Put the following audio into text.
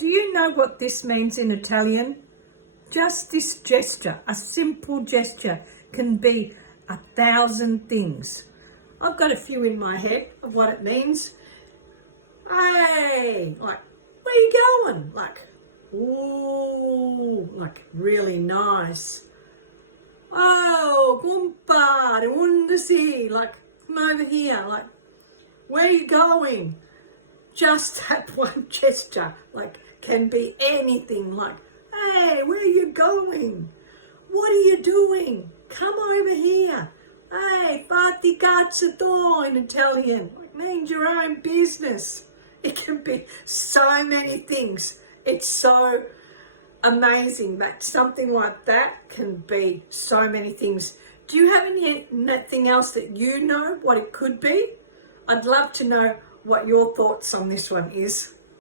Do you know what this means in Italian? Just this gesture, a simple gesture, can be 1,000 things. I've got a few in my head of what it means. Hey, like, where you going? Like, ooh, like really nice. Oh, compare, unde sei? Like, come over here. Like, where are you going? Just that one gesture, like, can be anything. Like, hey, where are you going? What are you doing? Come over here. Hey, fatti cazzo tu in Italian. Like, mind your own business. It can be so many things. It's so amazing that something like that can be so many things. Do you have anything else that you know what it could be? I'd love to know what your thoughts on this one is.